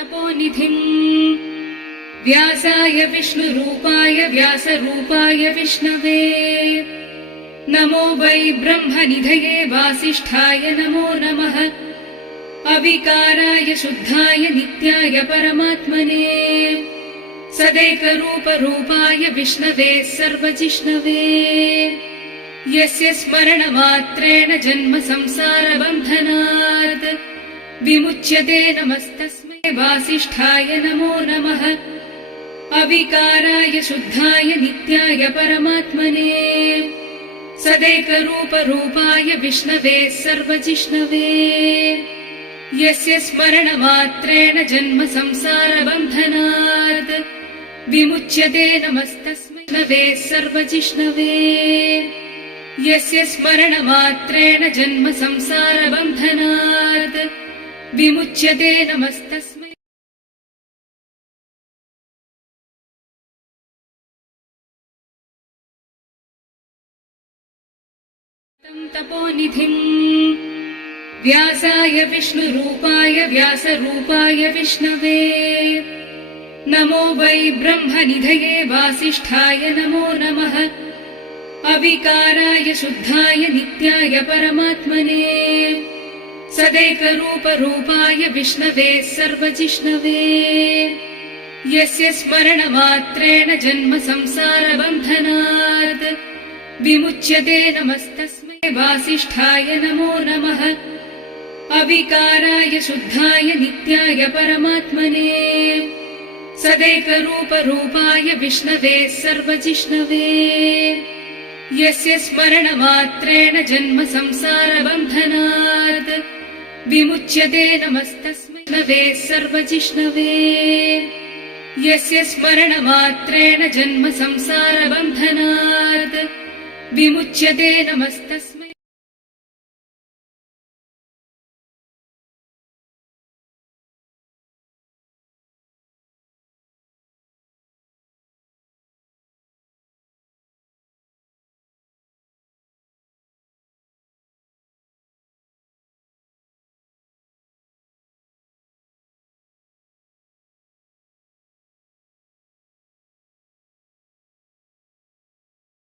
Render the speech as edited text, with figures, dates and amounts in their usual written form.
तपोनिधिम् व्यासाय विष्णुरूपाय व्यासरूपाय विष्णवे नमो वै ब्रह्मनिधये वासिष्ठाय नमो नमः अविकाराय शुद्धाय नित्याय परमात्मने सदैकरूपरूपाय विष्णवे सर्वजिष्णवे यस्य स्मरणमात्रेण जन्म संसारबन्धनात् विमुच्यते नमस्तस्मै वासिष्ठाय नमो नमः अविकाराय शुद्धाय नित्याय परमात्मने सदैकरूपरूपाय विष्णवे सर्वजिष्णवे यस्य स्मरणमात्रेण जन्म संसारबन्धनात् विमुच्यते नमस्तस्मै विष्णवे सर्वजिष्णवे यस्य स्मरणमात्रेण जन्म संसारबन्धनात् विमुच्यते नमस्तस्मै तपोनिधिम् व्यासाय विष्णुरूपाय व्यासरूपाय विष्णवे नमो वै ब्रह्मनिधये वासिष्ठाय नमो नमः अविकाराय शुद्धाय नित्याय परमात्मने सदैकरूपरूपाय विष्णवे सर्वजिष्णवे यस्य स्मरणमात्रेण जन्म संसारबन्धनात् विमुच्यते नमस्तस्मै वासिष्ठाय नमो नमः अविकाराय शुद्धाय नित्याय परमात्मने सदैकरूपरूपाय विष्णवे सर्वजिष्णवे यस्य स्मरणमात्रेण जन्म संसारबन्धनात् विमुच्यते नमस्तस्मै विष्णवे सर्वजिष्णवे यस्य स्मरणमात्रेण जन्म संसारबन्धनात् विमुच्यते नमस्तस्मै